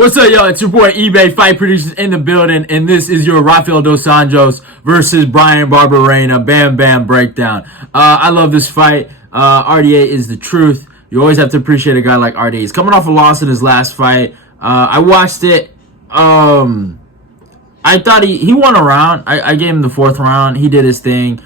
What's up, y'all? It's your boy eBay Fight Producers in the building, and this is your Rafael dos Anjos versus Bryan Barberena Bam Bam breakdown. I love this fight. RDA is the truth. You always have to appreciate a guy like RDA. He's coming off a loss in his last fight. I watched it. I thought he won a round. I gave him the fourth round. He did his thing.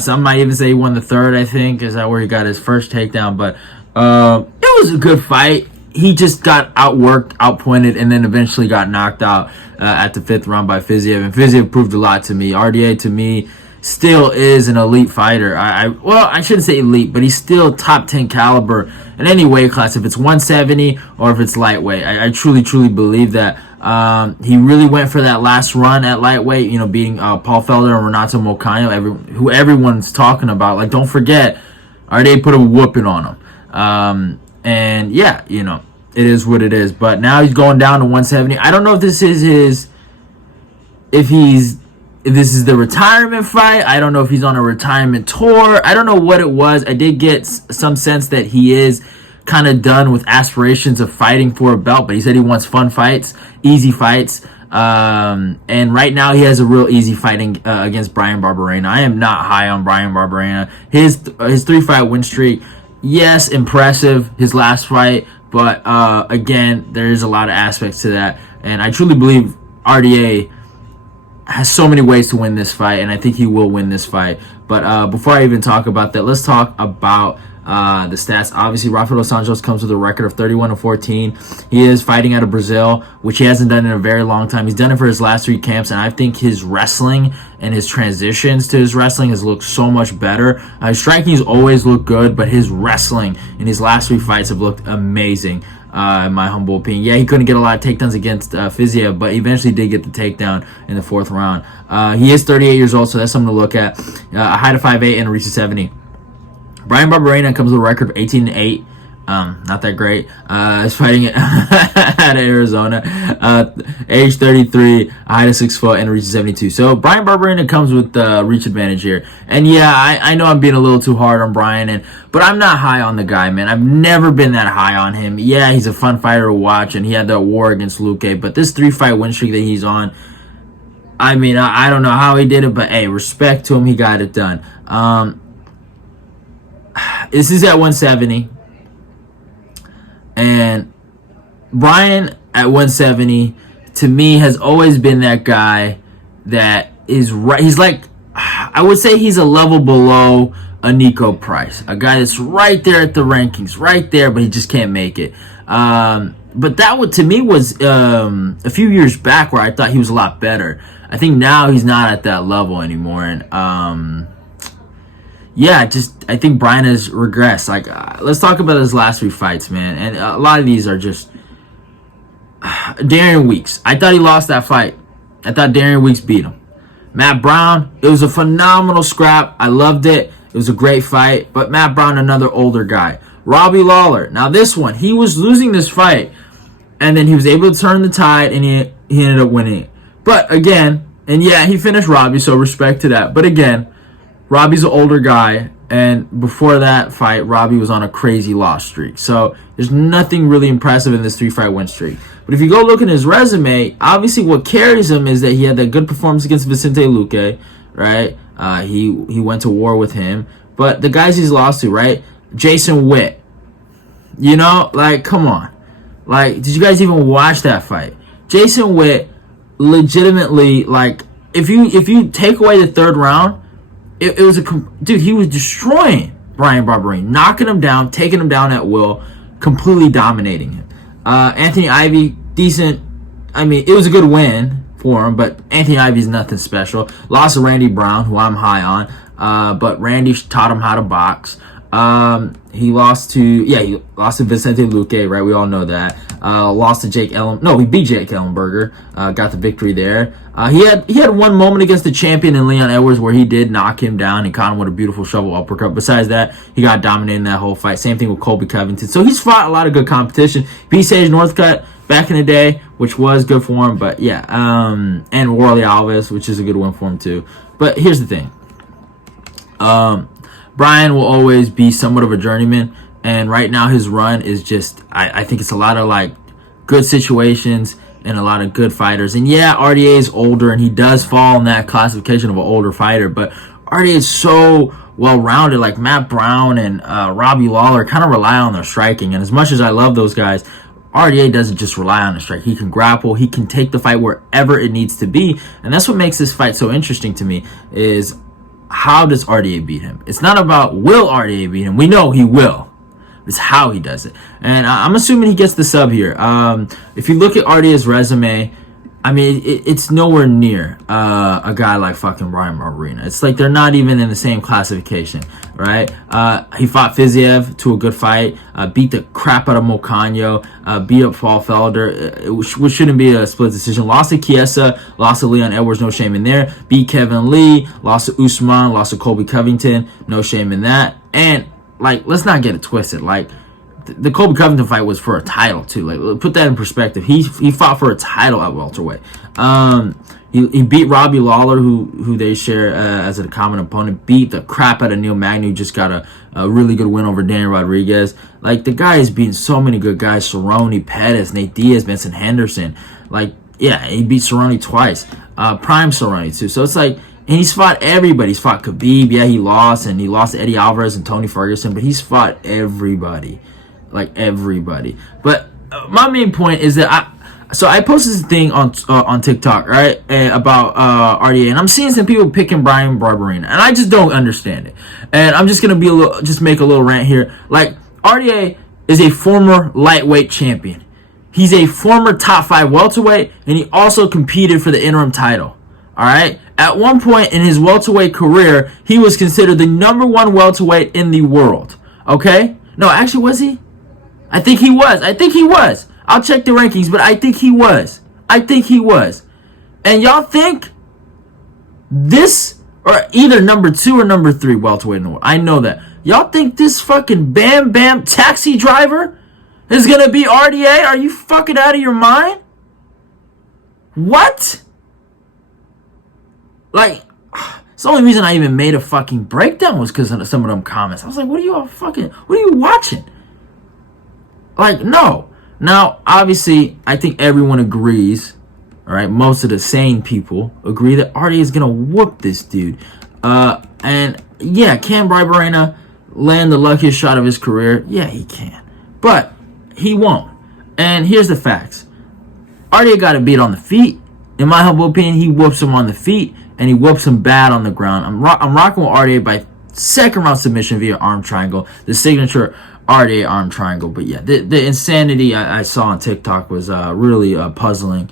Some might even say he won the third, I think. Is that where he got his first takedown? But it was a good fight. He just got outworked, outpointed, and then eventually got knocked out at the fifth round by Fiziev. And Fiziev proved a lot to me. RDA, to me, still is an elite fighter. Well, I shouldn't say elite, but he's still top 10 caliber in any weight class, if it's 170 or if it's lightweight. I truly, truly believe that. He really went for that last run at lightweight, beating Paul Felder and Renato Moicano, who everyone's talking about. Like, don't forget, RDA put a whooping on him. And yeah, it is what it is. But now he's going down to 170. I don't know if this is if this is the retirement fight. I don't know if he's on a retirement tour. I don't know what it was. I did get some sense that he is kind of done with aspirations of fighting for a belt, but he said he wants fun fights, easy fights. And right now he has a real easy fighting against Bryan Barberena. I am not high on Bryan Barberena. His 3-fight win streak, yes, impressive, his last fight, but again, there is a lot of aspects to that, and I truly believe RDA has so many ways to win this fight, and I think he will win this fight. But before I even talk about that, let's talk about the stats. Obviously, Rafael dos Anjos comes with a record of 31-14. He is fighting out of Brazil, which he hasn't done in a very long time. He's done it for his last 3 camps, and I think his wrestling and his transitions to his wrestling has looked so much better. His striking has always looked good, but his wrestling in his last 3 fights have looked amazing, in my humble opinion. Yeah, he couldn't get a lot of takedowns against Fiziev, but eventually did get the takedown in the 4th round. He is 38 years old, so that's something to look at. A height of 5'8" and a reach of 70. Bryan Barberena comes with a record of 18-8. Not that great. He's fighting out of Arizona. Age 33, a height of 6 foot, and a reach of 72. So Bryan Barberena comes with the reach advantage here. And yeah, I know I'm being a little too hard on Bryan, but I'm not high on the guy, man. I've never been that high on him. Yeah, he's a fun fighter to watch, and he had that war against Luque. But this 3-fight win streak that he's on, I mean, I don't know how he did it, but hey, respect to him. He got it done. This is at 170, and Bryan at 170 to me has always been that guy that is right. He's like, I would say he's a level below a Nico Price, a guy that's right there at the rankings, right there, but he just can't make it. But that to me was a few years back where I thought he was a lot better. I think now he's not at that level anymore, and yeah, I think Bryan has regressed. Like, let's talk about his last 3 fights, man. And a lot of these are just Darian Weeks. I thought he lost that fight. I thought Darian Weeks beat him. Matt Brown, it was a phenomenal scrap. I loved it. It was a great fight. But Matt Brown, another older guy. Robbie Lawler. Now this one, he was losing this fight, and then he was able to turn the tide, and he ended up winning it. But again, and yeah, he finished Robbie, so respect to that. But again, Robbie's an older guy, and before that fight, Robbie was on a crazy loss streak. So there's nothing really impressive in this 3-fight win streak. But if you go look at his resume, obviously what carries him is that he had that good performance against Vicente Luque, right? He went to war with him. But the guys he's lost to, right? Jason Witt. Like, come on. Like, did you guys even watch that fight? Jason Witt, legitimately, like, if you take away the 3rd round, it was dude, he was destroying Bryan Barberena, knocking him down, taking him down at will, completely dominating him. Anthony Ivy, decent. I mean, it was a good win for him, but Anthony Ivy's nothing special. Lost to Randy Brown, who I'm high on, but Randy taught him how to box. He lost to Vicente Luque, right? We all know that. Lost to Jake Ellen. No, he beat Jake Ellenberger. Got the victory there. He had one moment against the champion in Leon Edwards where he did knock him down. He caught him with a beautiful shovel uppercut. Besides that, he got dominated in that whole fight. Same thing with Colby Covington. So he's fought a lot of good competition. Beat Sage Northcutt back in the day, which was good for him. But yeah, and Warley Alves, which is a good one for him too. But here's the thing. Bryan will always be somewhat of a journeyman, and right now his run is just, I think it's a lot of like good situations and a lot of good fighters. And yeah, RDA is older and he does fall in that classification of an older fighter, but RDA is so well-rounded. Like Matt Brown and Robbie Lawler kind of rely on their striking, and as much as I love those guys, RDA doesn't just rely on the strike. He can grapple. He can take the fight wherever it needs to be, and that's what makes this fight so interesting to me. Is how does RDA beat him? It's not about will RDA beat him. We know he will. It's how he does it, and I'm assuming he gets the sub here. If you look at RDA's resume, I mean, it's nowhere near a guy like fucking Bryan Barberena. It's like they're not even in the same classification, right? He fought Fiziev to a good fight, beat the crap out of Mocanho, beat up Paul Felder, which shouldn't be a split decision. Lost to Chiesa, lost to Leon Edwards, no shame in there. Beat Kevin Lee, lost to Usman, lost to Colby Covington, no shame in that. And, like, let's not get it twisted. Like, the Colby Covington fight was for a title too. Like, put that in perspective. He fought for a title at welterweight. He beat Robbie Lawler, who they share as a common opponent. Beat the crap out of Neil Magny, who just got a really good win over Danny Rodriguez. Like, the guy is beating so many good guys: Cerrone, Pettis, Nate Diaz, Vincent Henderson. Like, yeah, he beat Cerrone twice. Prime Cerrone too. So it's like. And he's fought everybody. He's fought Khabib. Yeah, he lost. And he lost to Eddie Alvarez and Tony Ferguson. But he's fought everybody. Like, everybody. But my main point is that I posted this thing on TikTok, right, about RDA, and I'm seeing some people picking Bryan Barberena, and I just don't understand it. And I'm just gonna make a little rant here. Like, RDA is a former lightweight champion. He's a former top 5 welterweight, and he also competed for the interim title. All right. At one point in his welterweight career, he was considered the #1 welterweight in the world. Okay? No, actually, was he? I think he was. I'll check the rankings, but I think he was. And y'all think this, or either #2 or #3 welterweight in the world. I know that. Y'all think this fucking Bam Bam taxi driver is gonna be RDA? Are you fucking out of your mind? What? Like, it's the only reason I even made a fucking breakdown was because of some of them comments. I was like, what are you watching? Like, no. Now, obviously, I think everyone agrees, all right, most of the sane people agree that RDA is going to whoop this dude. And, yeah, can Barberena land the luckiest shot of his career? Yeah, he can. But he won't. And here's the facts. RDA got to beat on the feet. In my humble opinion, he whoops him on the feet, and he whoops him bad on the ground. I'm rocking with RDA by second round submission via arm triangle, the signature RDA arm triangle. But yeah, the insanity I saw on TikTok was really puzzling.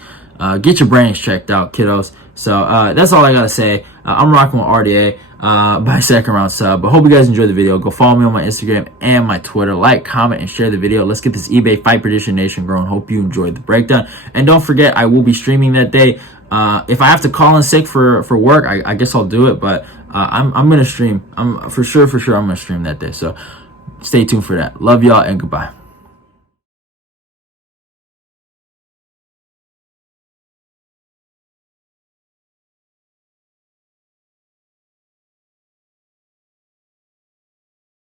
Get your brains checked out, kiddos. So that's all I gotta say. I'm rocking with RDA by second round sub. But hope you guys enjoyed the video. Go follow me on my Instagram and my Twitter. Like, comment, and share the video. Let's get this eBay Fight Prediction Nation growing. Hope you enjoyed the breakdown. And don't forget, I will be streaming that day. If I have to call in sick for work, I guess I'll do it. But I'm gonna stream. I'm for sure I'm gonna stream that day. So stay tuned for that. Love y'all and goodbye.